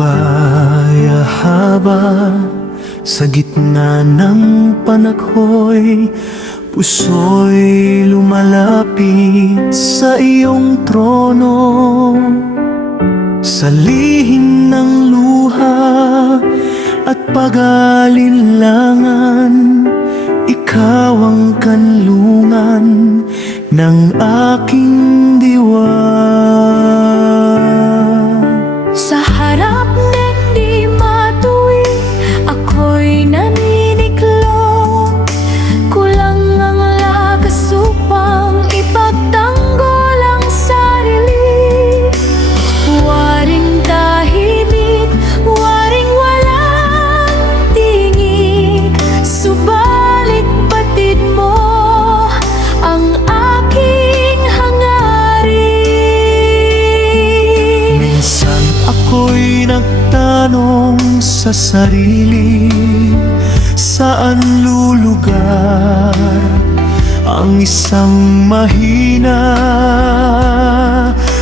Habay-haba sa gitna ng panakhoy, puso'y lumalapit sa iyong trono. Sa lihim ng luha at pag-alinlangan, ikaw ang kanlungan ng aking diwa. Sa harap ng di matuwid, ako'y naniniklop. Kulang ang lakas upang ipagtanggol ang sarili. Waring tahimik, waring walang tingin, subalit batid mo ang aking hangarin. Minsan ako'y nagtanong sa sarili, saan lulugar ang isang mahina?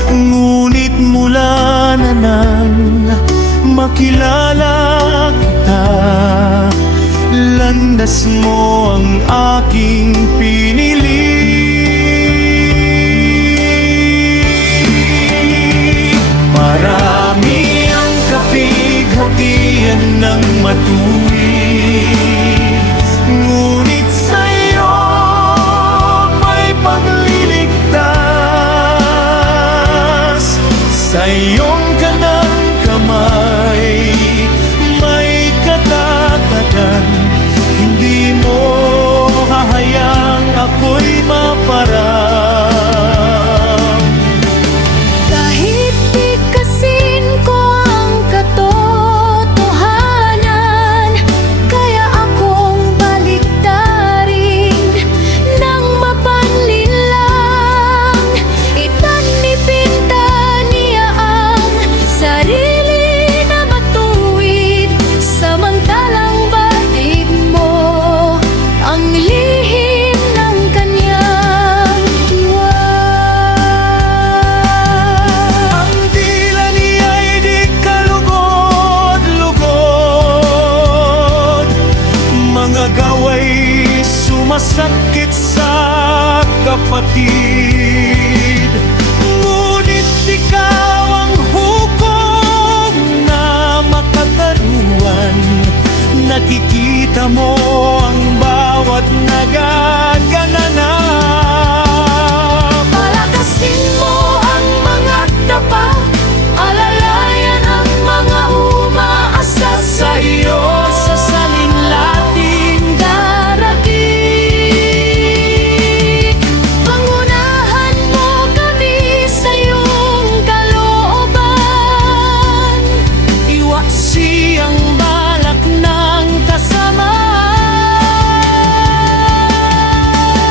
Ngunit mula na nang makilala kita, landas mo ang aking pinili. Marami ang kapighatian ng matuwid, ngunit sa'yo may pagliligtas. Sa iyong kanang kamay may katatagan, hindi mo hahayang ako'y maparang. Kahit bigkasin ko ang katotohanan, kaya akong baliktarin ng mapanlin lang. Itanipinta niya ang sarili na matuwid, samantalang batid mo ang lihim ng kanyang diwa. Ang dila niya'y di kalugod-lugod, mga gawa'y sumasakit sa kapatid. Ngunit ikaw ang hukom na makataruan, nakikita mo ang bawat nagaganap. Palakasin mo ang mga dapa, alalayan ang mga umaasa sa iyo. Sa salinlating darakit, pangunahan mo kami sa iyong kalooban. Iwaksi ang balak ng kasamaan.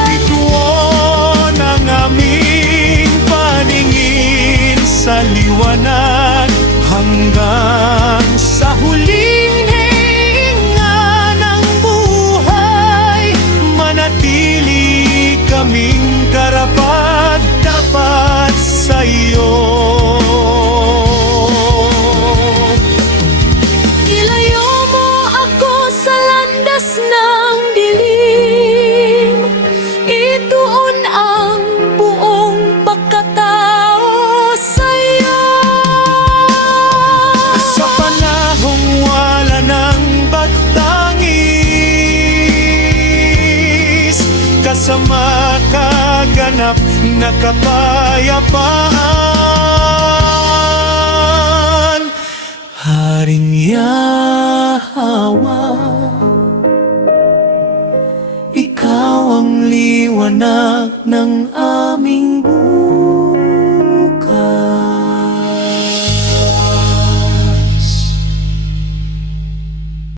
Bituon ang aming paningin sa liwanag, hanggang sa huling hininga ng buhay, manatili kaming karapat-dapat sa iyo. Ilayo mo ako sa landas ng dilim, ituon ang buong pagkatao sa iyo. Sa panahong wala ng batangis, kasama kaganap na kapayapaan. Haring Yahwa, ikaw ang liwanag ng aming buhay.